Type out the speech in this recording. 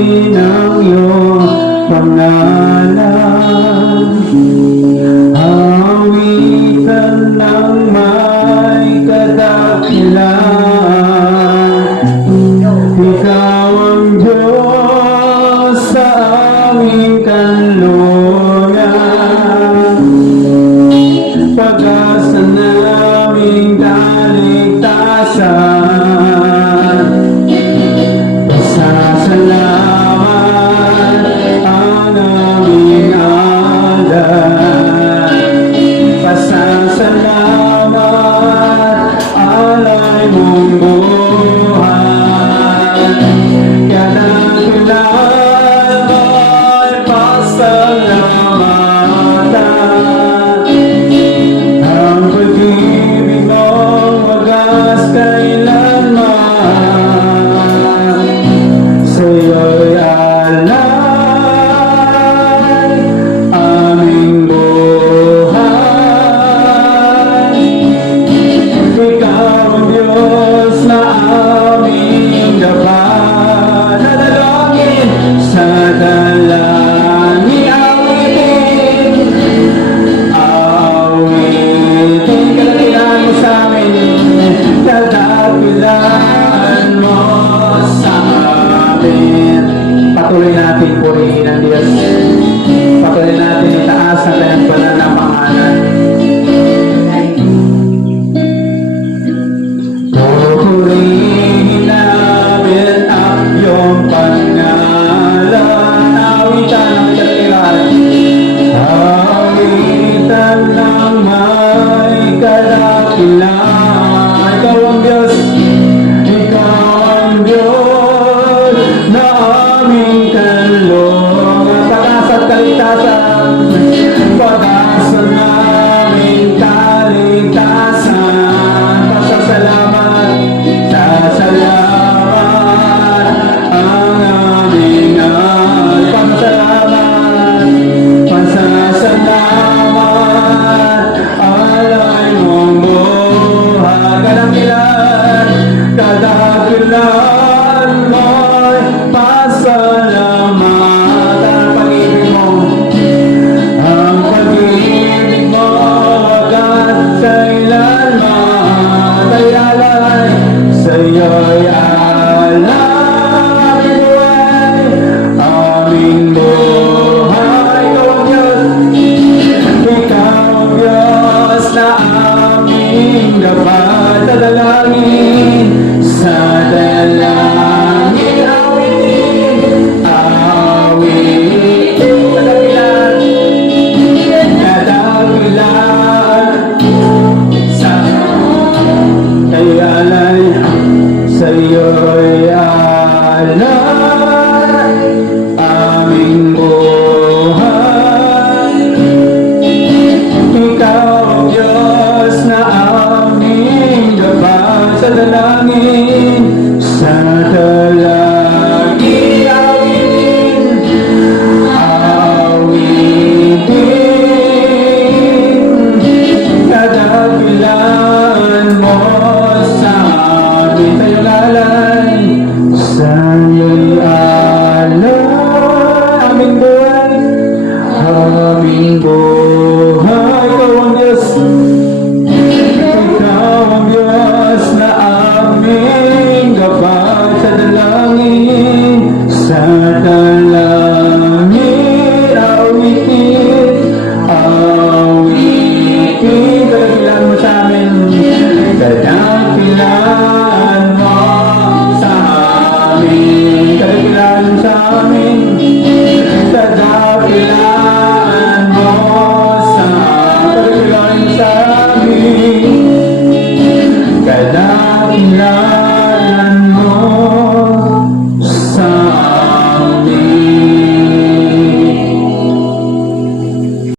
awitin ang iyong pangalan. Awitan ng may kadakilan. Ikaw ang Diyos sa aming kanlungan, pag-asa naming kaligtasan. Pasasalamat ang aming alay. Pasasalamat alay mong buhay. Kadakilan mo'y pasalamatan. Ang pag-ibig mong wagas kailanman. Sa'yo'y alay aming buhay. Ikaw ang Diyos na aming gabay. Nadalangin sa dalangin, awitin, awitin. Kadakilan mo sa amin, kadakilan mo sa amin. Patuloy natin purihin ang Diyos. Patuloy natin itaas ang kanyang banal na pangalan. Purihin namin ang iyong pangalan. Awitan ang kadakilan. Awitan ng may kadakilan. Ikaw ang Diyos. Ikaw ang Diyos na aming kanlungan. Pag-asa at kaligtasan. Pag-asa naming kaligtasan. Pasasalamat, pasasalamat ang aming pasasalamat, pasasalamat alay mong buhay. Kadakilan mo'y pasalamat. Ang pag-ibig mo, ang pag-ibig mo agad kailanman. Sa'yo'y alay, sa'yo'y alay aming buhay. Ikaw ang Diyos, ikaw ang Diyos na aming gabay. Sa dalangin, awitin, awitin. Kadakilan sa kay alay, sa'yo'y alay aming buhay. Ikaw ang Diyos na aming gabay. Sa dalangin, sa dalangin, awitin, awitin. Kadakilan mo sa amin. Sa'yo'y alay, sa'yo'y alay aming buhay, aming buhay.